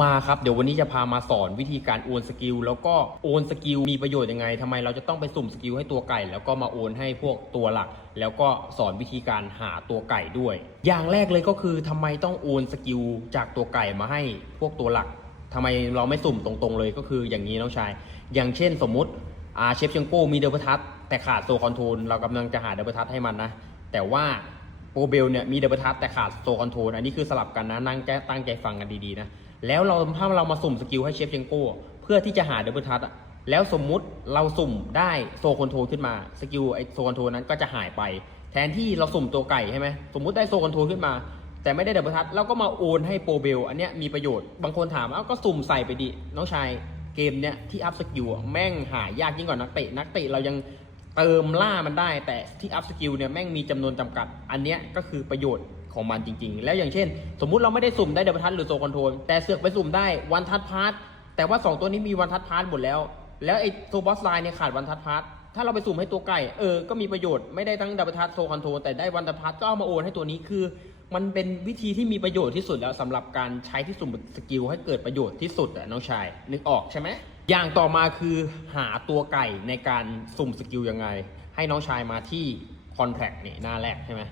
มาครับ เดี๋ยววันนี้จะพามาสอนวิธีการโอนสกิลแล้วก็โอนสกิลมีประโยชน์ยังไงทำไมเราจะต้องไปสุ่มสกิลให้ตัวไก่ แล้วก็มาโอนให้พวกตัวหลัก แล้วก็สอนวิธีการหาตัวไก่ด้วย อย่างแรกเลยก็คือทำไมต้องโอนสกิลจากตัวไก่มาให้พวกตัวหลักทำไมเราไม่สุ่มตรงๆเลยก็คืออย่างนี้น้องชาย อย่างเช่นสมมุติอาเชฟเชงโก้มีเดอร์ทัสแต่ขาดโซคอนโทรลเรากำลังจะหาเดอร์ทัสให้มันนะแต่ว่าโปรเบลเนี่ยมีเดอร์ทัสแต่ขาดโซคอนโทรลอันนี้คือสลับกันนะนั่งแก้ตั้งใจฟังกันดีๆนะ แล้วเราถ้าเรามาสุ่มสกิลให้เชฟเชงโก้เพื่อที่จะหาเดอร์ทัสอะแล้วสมมุติเราสุ่มได้โซคอนโทรขึ้นมาสกิลไอโซคอนโทรนั้นก็จะหายไป แทนที่เราสุ่มตัวไก่ใช่ไหมสมมุติได้โซคอนโทรขึ้นมา แต่ไม่ได้เดอร์ทัสเราก็มาโอนให้โปรเบลอันเนี้ยมีประโยชน์บางคนถามเอ้าก็สุ่มใส่ไปดิ น้องชายเกมเนี้ยที่อัพสกิลแม่งหายากยิ่งกว่านักเตะนักเตะเรายังเติมล่ามันได้ แต่ที่อัพสกิลเนี่ยแม่งมีจำนวนจำกัด อันเนี้ยก็คือประโยชน์ ของมันจริง ๆ แล้วอย่างเช่น สมมุติเราไม่ได้สุ่มได้เดอร์ทัสหรือโซคอนโทรลแต่เสือกไปสุ่มได้วันทัสพาร์ทแต่ว่า 2 ตัวนี้มีวันทัสพาร์ทหมดแล้ว แล้วไอ้โซบอสไลน์เนี่ยขาดวันทัสพาร์ทถ้าเราไปสุ่มให้ตัวไก่เออก็มีประโยชน์ไม่ได้ทั้งดับเบิลทัสโซคอนโทรลแต่ได้วันทัสพาร์ทก็เอามาโอนให้ตัวนี้คือ มันเป็นวิธีที่มีประโยชน์ที่สุดแล้วสำหรับการใช้ที่สุ่มสกิลให้เกิดประโยชน์ที่สุดอะน้องชายนึกออกใช่ไหมอย่างต่อมาคือหาตัวไก่ในการสุ่มสกิลยังไง ให้น้องชายมาที่ contract นี่หน้าแรกใช่ไหม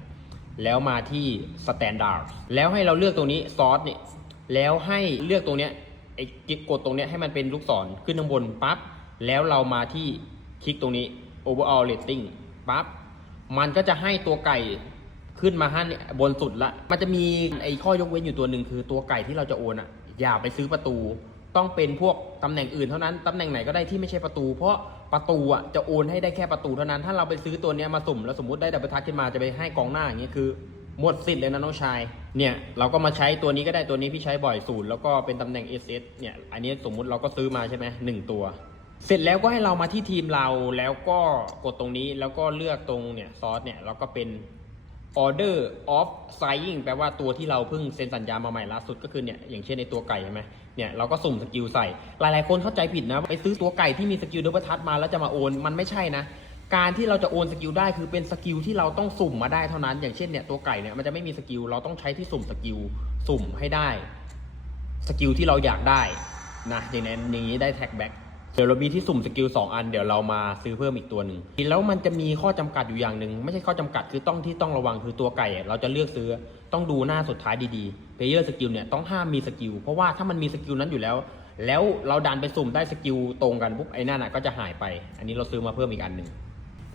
แล้วมาที่ standard แล้วให้เราเลือกตรงนี้ซอสเนี่ยแล้วให้เลือกตรงเนี้ยไอ้กดตรงเนี้ยให้มันเป็นลูกศรขึ้นข้างบนปั๊บแล้วเรามาที่คลิกตรงนี้ overall rating ปั๊บมันก็จะให้ตัวไก่ขึ้นมาห้าเนี่ยบนสุดละ มันจะมีไอ้ข้อยกเว้นอยู่ตัวหนึ่งคือตัวไก่ที่เราจะโอนอะอย่าไปซื้อประตู ต้องเป็นพวกตำแหน่งอื่นเท่านั้น ตำแหน่งไหนก็ได้ที่ไม่ใช่ประตู เพราะประตูอะจะโอนให้ได้แค่ประตูเท่านั้น ถ้าเราไปซื้อตัวเนี้ยมาสุ่มแล้วสมมติได้ดับเบิลทัชขึ้นมาจะไปให้กองหน้าอย่างเงี้ยคือหมดสิทธิ์เลยนะน้องชาย เนี่ยเราก็มาใช้ตัวนี้ก็ได้ตัวนี้พี่ใช้บ่อยศูนย์แล้วก็เป็นตำแหน่ง SS เนี่ยอันนี้สมมุติเราก็ซื้อมาใช่ไหมหนึ่งตัว เสร็จแล้วก็ให้เรามาที่ทีมเราแล้วก็กดตรงนี้แล้วก็เลือกตรงเนี่ยซอสเนี่ยแล้วก็เป็น order of signing แปลว่าตัวที่เราเพิ่งเซ็นสัญญามาใหม่ล่าสุดก็คือเนี่ยอย่างเช่นในตัวไก่ใช่ไหมเนี่ยเราก็สุ่มสกิลใส่ หลายๆ คนเข้าใจผิดนะ ไปซื้อตัวไก่ที่มีสกิลเดบเบิลทัชมาแล้วจะมาโอน มันไม่ใช่นะ การที่เราจะโอนสกิลได้คือเป็นสกิลที่เราต้องสุ่มมาได้เท่านั้น อย่างเช่นเนี่ยตัวไก่เนี่ยมันจะไม่มีสกิลเราต้องใช้ที่สุ่มสกิลสุ่มให้ได้สกิลที่เราอยากได้นะอย่างนั้นอย่างนี้ได้แท็กแบ็ก เดี๋ยวเรามีที่สุ่มสกิล2อันเดี๋ยวเรามาซื้อเพิ่มอีกตัวหนึ่งแล้วมันจะมีข้อจำกัดอยู่อย่างหนึ่งไม่ใช่ข้อจำกัดคือต้องที่ต้องระวังคือตัวไก่ เราจะเลือกซื้อต้องดูหน้าสุดท้ายดีๆเพลเยอร์สกิลเนี่ยต้องห้ามมีสกิลเพราะว่าถ้ามันมีสกิลนั้นอยู่แล้ว แล้วเราดันไปสุ่มได้สกิลตรงกันปุ๊บไอ้นั่นก็จะหายไป อันนี้เราซื้อมาเพิ่มอีกอันหนึ่ง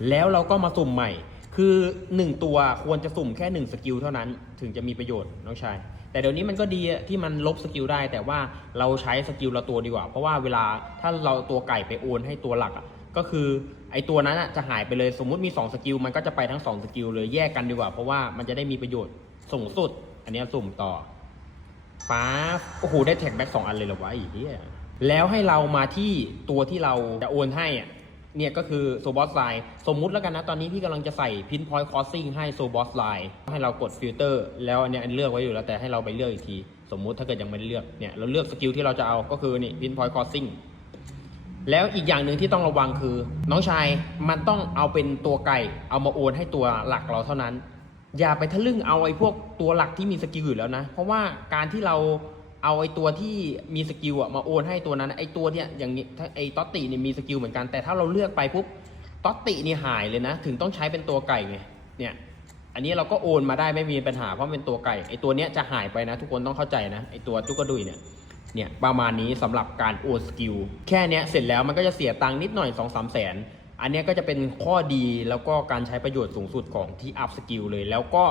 แล้วเราก็มาสุ่มใหม่ คือ 1 ตัวควรจะสุ่มแค่ 1 สกิลเท่านั้นถึงจะมีประโยชน์น้องชาย แต่เดี๋ยวนี้มันก็ดีที่มันลบสกิลได้ แต่ว่าเราใช้สกิลละตัวดีกว่า เพราะว่าเวลาถ้าเราตัวไก่ไปโอนให้ตัวหลักก็คือไอตัวนั้นจะหายไปเลยสมมุติมี 2 สกิลมันก็จะไปทั้ง 2 สกิลเลยแยกกันดีกว่า เพราะว่ามันจะได้มีประโยชน์สูงสุด อันนี้สุ่มต่อป๊าโอ้โหได้แท็กแบ็กสองอันเลยเหรอวะไอีเหี้ยแล้วให้เรามาที่ตัวที่เราจะโอนให้อะ เนี่ยก็คือโซบอสไลน์สมมุติแล้วกันนะ ตอนนี้พี่กำลังจะใส่พินพอยต์คอสซิ่งให้โซบอสไลน์ให้เรากดฟิลเตอร์แล้วอันเนี้ยอันเลือกไว้อยู่แล้วแต่ให้เราไปเลือกอีกที สมมุติถ้าเกิดยังไม่ได้เลือกเนี่ยเราเลือกสกิลที่เราจะเอาก็คือนี่พินพอยต์คอสซิ่งแล้วอีกอย่างหนึ่งที่ต้องระวังคือ น้องชายมันต้องเอาเป็นตัวไก่เอามาโอนให้ตัวหลักเราเท่านั้น อย่าไปทะลึ่งเอาไอ้พวกตัวหลักที่มีสกิลอยู่แล้วนะ เพราะว่าการที่เรา เอาไอ้ตัวที่มีสกิลอะมาโอนให้ตัวนั้นไอ้ตัวเนี้ยอย่างนี้ถ้าไอ้ตอตติเนี่ยมีสกิลเหมือนกันแต่ถ้าเราเลือกไปปุ๊บตอตตินี่หายเลยนะ ถึงต้องใช้เป็นตัวไก่ไงเนี่ยอันนี้เราก็โอนมาได้ไม่มีปัญหาเพราะเป็นตัวไก่ไอ้ตัวเนี้ยจะหายไปนะ ทุกคนต้องเข้าใจนะไอ้ตัวตุ๊กดุยเนี่ยเนี่ยประมาณนี้สำหรับการโอนสกิลแค่เนี้ยเสร็จแล้วมันก็จะเสียตังค์นิดหน่อย2องสามแสนอันนี้ก็จะเป็นข้อดีแล้วก็การใช้ประโยชน์สูงสุดของที่อัพสกิลเลย แล้วก็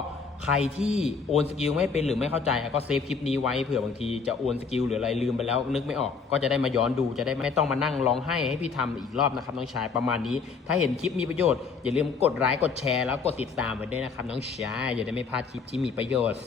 ใครที่โอนสกิลไม่เป็นหรือไม่เข้าใจก็เซฟคลิปนี้ไว้เผื่อบางทีจะโอนสกิลหรืออะไรลืมไปแล้วนึกไม่ออก ก็จะได้มาย้อนดูจะได้ไม่ต้องมานั่งร้องไห้ให้พี่ทำอีกรอบนะครับน้องชายประมาณนี้ ถ้าเห็นคลิปมีประโยชน์อย่าลืมกดไลค์กดแชร์แล้วกดติดตามไว้ด้วยนะครับน้องชายอย่าได้ไม่พลาดคลิปที่มีประโยชน์